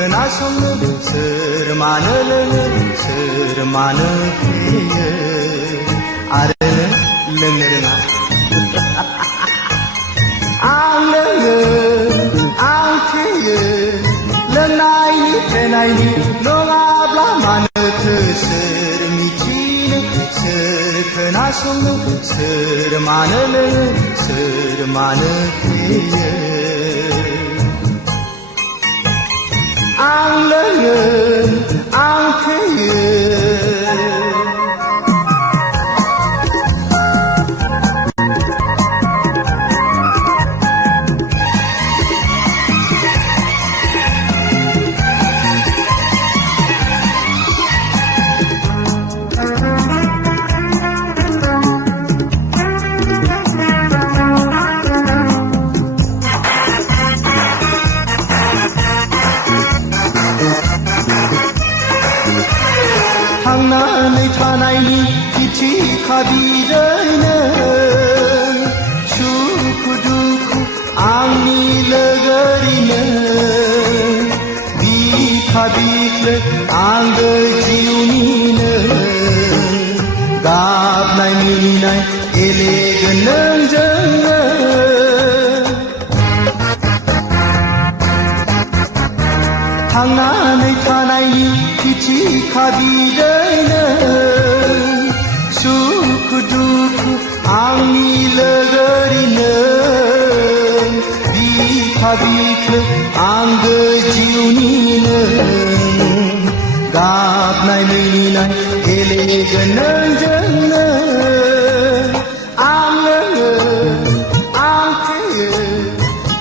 खोनासंनो सोर मानो लोङो सोर मानो फेयो आरो लोंनो रोङा आं लोङो आं फेयो लोंनायनि फेनायनि नङाब्ला मानोथो सोर मिथिनो सोर खोनासंनो सोर मानो लोङो सोर मानो फेयो आं लोङो आं फेयो थांनानै थानायनि थिथि खाबिदैनो सुखु दुखु आंनि लोगोरिनो बिखा बिख्लो आंगो जिउनिनो गाबनाय मिनिनाय गेलेगोन नोंजोंनो थांनानै थानायनि थिथि खाबिदैनो सुखु दुखु आंनि लोगोरिनो बिखा बिख्लो आंगो जिउनिनो गाबनाय मिनिनाय गेलेगोन नोंजोंनो आं लोङो आं फेयो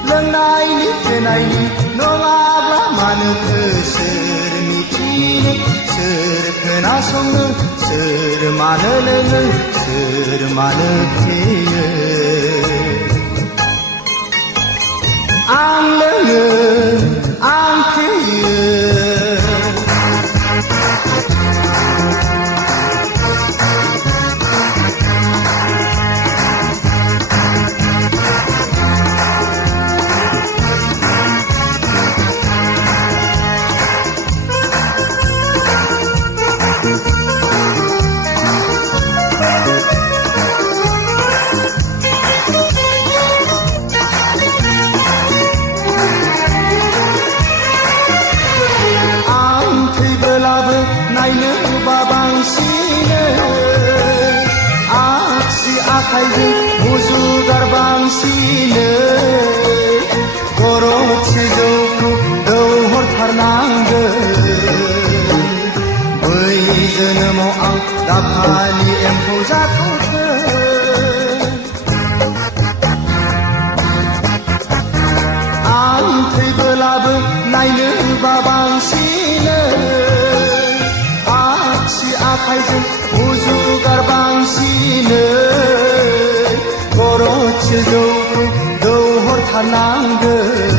लोंनायनि फेनायनि नङाब्ला मानोथो सोर मिथिनो सोर खोनासंनो सोर मानो लोङो सोर मानो फेयो आं लोङो आं फेयो नायनो बाबांसिनो आगसि आखाइजों मुजुगार बांसिनो गरदसे जौखौ दौहरथारनांगोन बै जोनोमाव आं दाफानि एम्फौ जाथारगोन आं थैबोलाबो नायनो बाबांसिनो आखाइजों मुजुगार बांसिनो गरदसे जौखौ दौहरथारनांगोन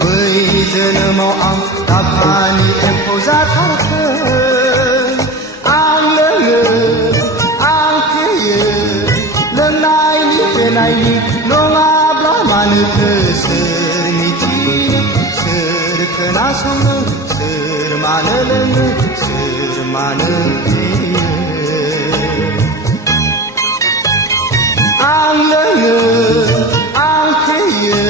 बै जोनोमाव आं दाफानि एम्फौ जाथारगोन आं लोङो आं फेयो लोंनायनि फेनायनि नङाब्ला मानोथो सोर मिथिनो सोर खोनासंनो सोर मानो लोङो सोर मानो फेयो आं लोङो आं फेयो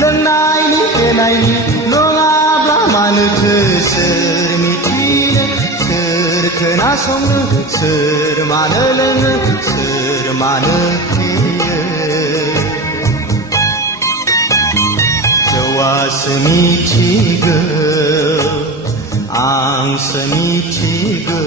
लोंनायनि फेनायनि नङाब्ला मानोथो सोर मिथिनो सोर खोनासंनो सोर मानो लोङो सोर मानो फेयो जौआसो मिथिगौ आंसो मिथिगौ